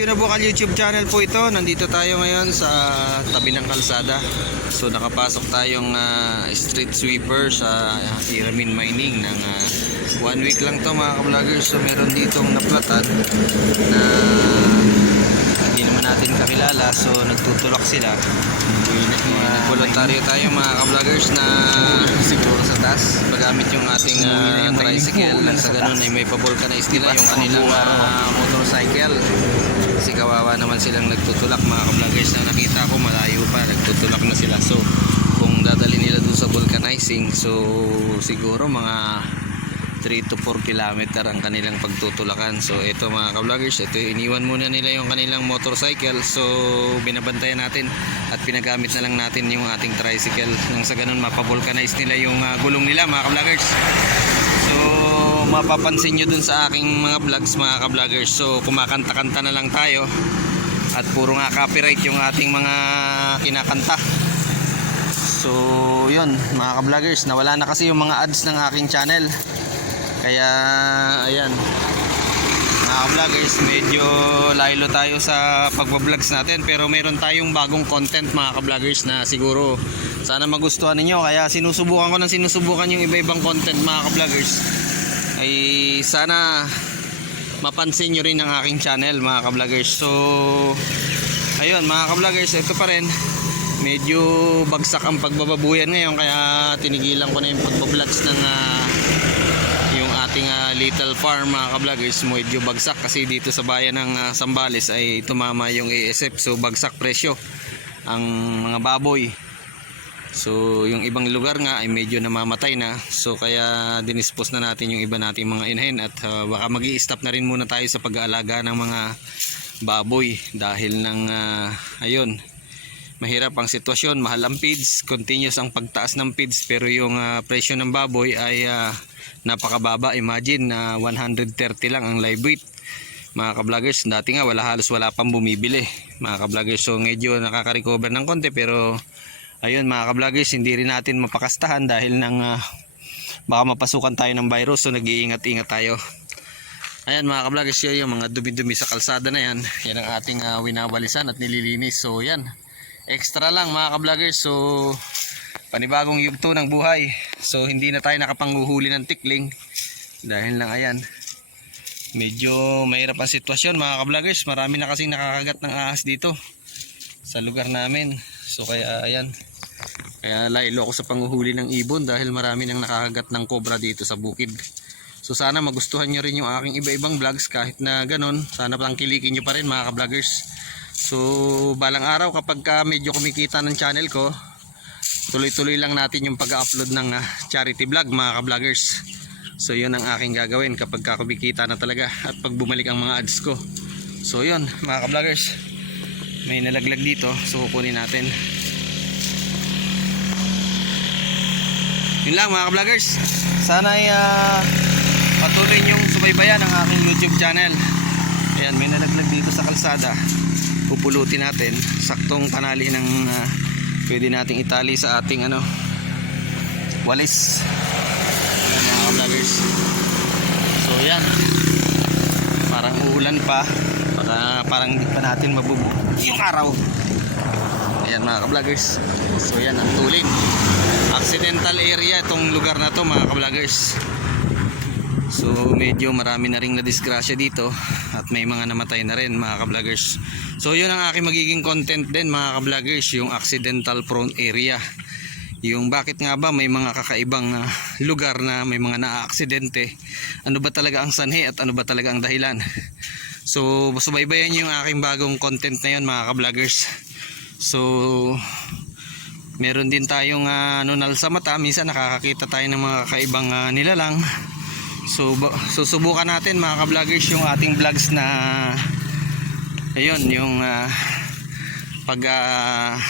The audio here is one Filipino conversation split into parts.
Na Bukal YouTube channel po ito. Nandito tayo ngayon sa tabi ng kalsada. So nakapasok tayong ah, street sweeper sa uh, Iramin Mining ng ah, one week lang to mga ka-vloggers. So meron ditong naplatan na natin kakilala. So nagtutulak sila. Mga voluntaryo tayo mga ka-vloggers na siguro sa taas. Pagamit yung ating ah, tricycle. Nang sa ganun ay may pa-vulcanize nila yung kanilang ah, motorcycle. Kasi kawawa naman silang nagtutulak mga ka-vloggers na nakita ko malayo pa. Nagtutulak na sila. So kung dadali nila dun sa vulcanizing so siguro mga 3 to 4 kilometer ang kanilang pagtutulakan. So ito mga ka-vloggers, ito iniwan muna nila yung kanilang motorcycle. So binabantayan natin at pinagamit na lang natin yung ating tricycle nang sa ganun mapavulcanize nila yung ah, gulong nila mga ka-vloggers. So mapapansin nyo dun sa aking mga vlogs mga ka-vloggers. So kumakanta-kanta na lang tayo at puro nga copyright yung ating mga kinakanta. So yun mga ka-vloggers, nawala na kasi yung mga ads ng aking channel. Kaya ayan. Mga vloggers medyo laylo tayo sa pagbablog natin pero meron tayong bagong content mga ka-vloggers na siguro sana magustuhan ninyo. Kaya sinusubukan ko ng sinusubukan yung iba-ibang content mga ka-vloggers. Ay sana mapansin nyo rin ang aking channel mga ka-vloggers. So ayun mga ka-vloggers ito pa rin. Medyo bagsak ang pagbababuyan ngayon kaya tinigilan ko na yung pagbablogs ng yung ating ah, little farm mga ka-vloggers medyo bagsak kasi dito sa bayan ng ah, Sambales ay tumama yung ASF so bagsak presyo ang mga baboy. So yung ibang lugar nga ay medyo namamatay na. So kaya dinispose na natin yung iba nating mga inhen at ah, baka mag stop na rin muna tayo sa pag-aalaga ng mga baboy dahil ng ah, ayun mahirap ang sitwasyon, mahal ang feeds, continuous ang pagtaas ng feeds. Pero yung ah, presyo ng baboy ay ah, napakababa. Imagine na 130 lang ang live weight. Mga ka-vloggers, dati nga wala halos wala pang bumibili. Mga ka-vloggers, so medyo nakaka-recover ng konti pero ayun mga ka-vloggers, hindi rin natin mapakastahan dahil nang ah, baka mapasukan tayo ng virus so nag-iingat-ingat tayo. Ayan mga ka-vloggers, yun yung mga dumi-dumi sa kalsada na yan. Yan ang ating ah, winawalisan at nililinis. So yan, extra lang mga ka-vloggers. So panibagong yugto ng buhay. So hindi na tayo nakapanghuhuli ng tikling dahil lang ayan. Medyo mahirap ang sitwasyon mga ka-vloggers. Marami na kasing nakakagat ng ahas dito sa lugar namin. So kaya ayan. Kaya lailo ako sa panghuhuli ng ibon dahil marami nang nakakagat ng cobra dito sa bukid. So sana magustuhan nyo rin yung aking iba-ibang vlogs kahit na ganon. Sana pang kilikin nyo pa rin mga ka-vloggers. So balang araw kapag ka medyo kumikita ng channel ko, tuloy-tuloy lang natin yung pag-upload ng ah, charity vlog mga ka-vloggers. So yun ang aking gagawin kapag ka kumikita na talaga at pag bumalik ang mga ads ko. So yun mga ka-vloggers. May nalaglag dito so kukunin natin. Yun lang mga ka-vloggers. Sana ay ah, patuloy niyong subaybayan ang aking YouTube channel. Ayan, may nalaglag dito sa kalsada. Pupulutin natin. Saktong panali ng ah, pwede nating itali sa ating ano walis. Ayan mga ka-vloggers. So yan. Parang uulan pa. Para, parang hindi pa natin mabubu yung araw. Ayan mga ka-vloggers. So yan ang tulin. Accidental area itong lugar na to mga ka-vloggers. So medyo marami na ring nadisgrasya dito at may mga namatay na rin mga ka-vloggers. So yun ang aking magiging content din mga ka-vloggers, yung accidental prone area. Yung bakit nga ba may mga kakaibang ah, lugar na may mga naaaksidente. Ano ba talaga ang sanhi at ano ba talaga ang dahilan. So subaybayan niyo yung aking bagong content na yun mga ka-vloggers. So meron din tayong uh, nunal sa mata. Minsan nakakakita tayo ng mga kakaibang ah, nilalang. So susubukan natin mga ka-vloggers yung ating vlogs na ayun yung ah, pag ah,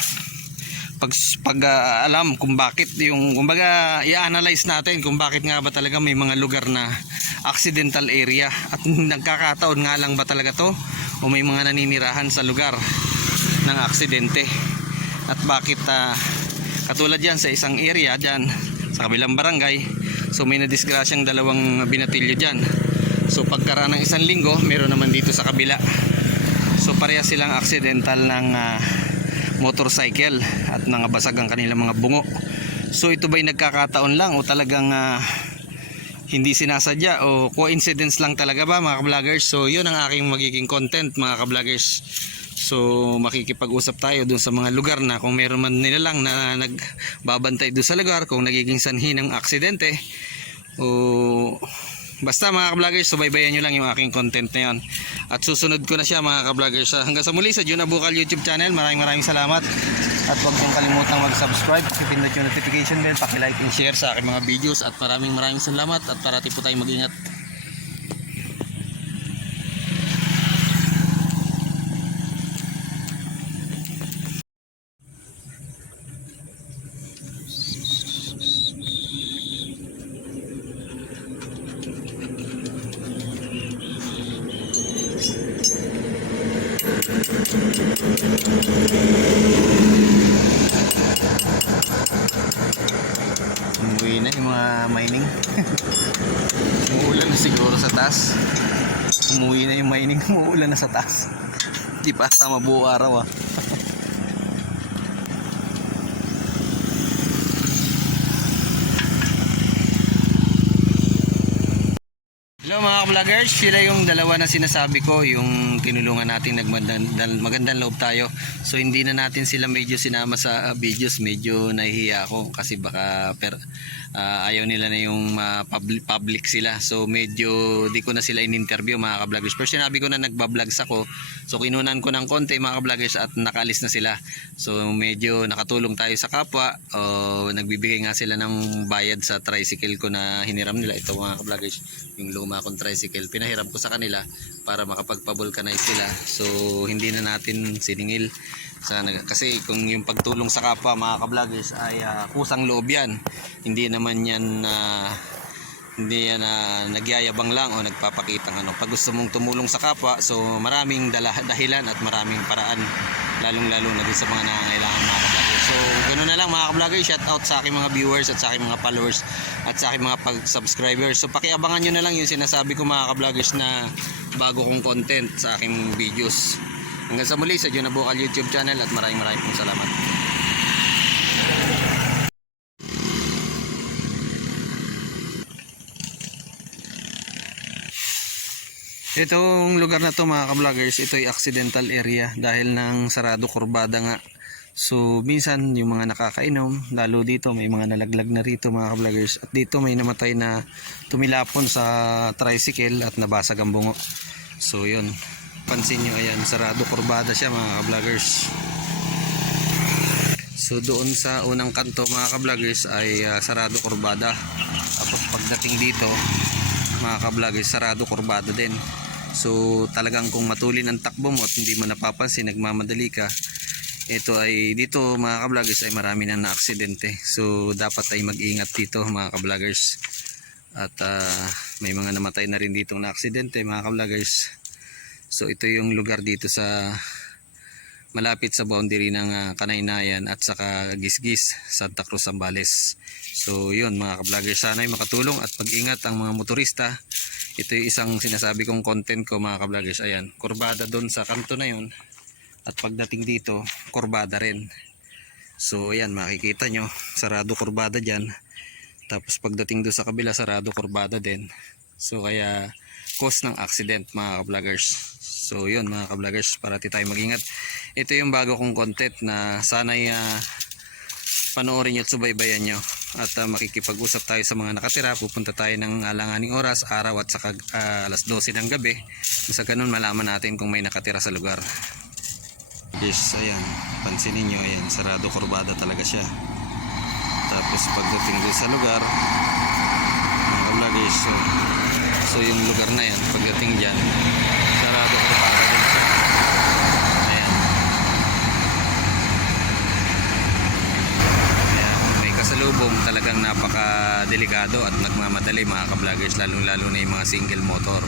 pag, pag ah, alam kung bakit yung kumbaga i-analyze natin kung bakit nga ba talaga may mga lugar na accidental area. At nagkakataon nga lang ba talaga to? O may mga naninirahan sa lugar ng aksidente? At bakit ah, katulad yan sa isang area dyan sa kabilang barangay so may nadisgrasyang dalawang binatilyo dyan so pagkaraan ng isang linggo meron naman dito sa kabila So pareha silang accidental ng ah, motorcycle at nangabasag ang kanilang mga bungo. So ito ba'y nagkakataon lang o talagang ah, hindi sinasadya o coincidence lang talaga ba mga ka-vloggers? So yun ang aking magiging content mga ka-vloggers. So makikipag-usap tayo dun sa mga lugar na kung meron man nila lang na nagbabantay doon sa lugar kung nagiging sanhi ng aksidente. O basta mga ka-vloggers subaybayan nyo lang yung aking content na yun. At susunod ko na siya mga ka-vloggers. Hanggang sa muli sa Juna Bukal YouTube channel. Maraming maraming salamat. At huwag niyong kalimutang mag-subscribe. Pakipindot yung notification bell pakilike and share sa aking mga videos. At maraming maraming salamat. At parati po tayong mag-ingat Umuwi na yung mga mining. Umuulan na siguro sa taas. Mining, umuulan na sa taas. Di pa tama buo araw ah. Hello mga vloggers, sila yung dalawa na sinasabi ko, yung tinulungan natin nagmagandang magandang loob tayo. So hindi na natin sila medyo sinama sa uh, videos, medyo nahihiya ako kasi baka per, ah, ayaw nila na yung ah, public, public sila. So medyo di ko na sila in-interview mga ka-vloggers. Pero sinabi ko na nagba-vlogs ako. So kinunan ko ng konti mga ka-vloggers at nakaalis na sila. So medyo nakatulong tayo sa kapwa. O nagbibigay nga sila ng bayad sa tricycle ko na hiniram nila. Ito mga ka-vloggers, yung luma kong tricycle. Pinahiram ko sa kanila para makapagpa-vulcanize sila. So hindi na natin siningil. Sana, kasi kung yung pagtulong sa kapwa mga ka-vloggers ay ah, kusang loob yan. Hindi naman yan na hindi yan na nagyayabang lang o nagpapakitang ano. Pag gusto mong tumulong sa kapwa, so maraming dahilan at maraming paraan. Lalong-lalo na din sa mga nangangailangan ka-vloggers. So, ganoon na lang mga ka-vloggers. Shout out sa aking mga viewers at sa aking mga followers at sa aking mga pag-subscribers. So, pakiabangan nyo na lang yung sinasabi ko mga ka-vloggers na bago kong content sa aking videos. Hanggang sa muli sa Juna Bukal YouTube channel at maraming maraming pong salamat. Itong lugar na to mga ka-vloggers, ito ay accidental area dahil ng sarado kurbada nga. So minsan yung mga nakakainom, lalo dito may mga nalaglag na rito mga ka-vloggers. At dito may namatay na tumilapon sa tricycle at nabasag ang bungo. So yun, pansin nyo ayan, sarado kurbada siya mga ka-vloggers. So doon sa unang kanto mga ka-vloggers ay ah, sarado kurbada. Tapos pagdating dito mga ka-vloggers sarado kurbada din. So talagang kung matulin ang takbo mo at hindi mo napapansin nagmamadali ka ito ay dito mga ka-vloggers ay marami na na-aksidente. So dapat ay mag-ingat dito mga ka-vloggers. At ah, may mga namatay na rin dito na aksidente mga ka-vloggers. So ito yung lugar dito sa malapit sa boundary ng ah, Kanaynayan at saka Gisgis, Santa Cruz, Zambales. So yun mga ka-vloggers, sana ay makatulong at pag-ingat ang mga motorista. Ito yung isang sinasabi kong content ko mga ka-vloggers. Ayan, kurbada doon sa kanto na yun. At pagdating dito, kurbada rin. So ayan, makikita nyo, sarado kurbada dyan. Tapos pagdating doon sa kabila, sarado kurbada din. So kaya cause ng accident mga ka-vloggers. So yun mga ka-vloggers, parati tayo mag-ingat. Ito yung bago kong content na sana'y ah, panoorin nyo at subaybayan nyo. At ah, makikipag-usap tayo sa mga nakatira. Pupunta tayo ng alanganing oras, araw at saka ah, alas 12 ng gabi. Sa ganun malaman natin kung may nakatira sa lugar. Yes, ayan. Pansinin nyo, ayan. Sarado kurbada talaga siya. Tapos pagdating doon sa lugar, mga ka-vloggers, so, so yung lugar na yan, pagdating dyan, sarado kurbada din siya. Ayan. Kaya kung may kasalubong, talagang napaka-delikado at nagmamadali mga ka-vloggers, lalong-lalo na yung mga single motor.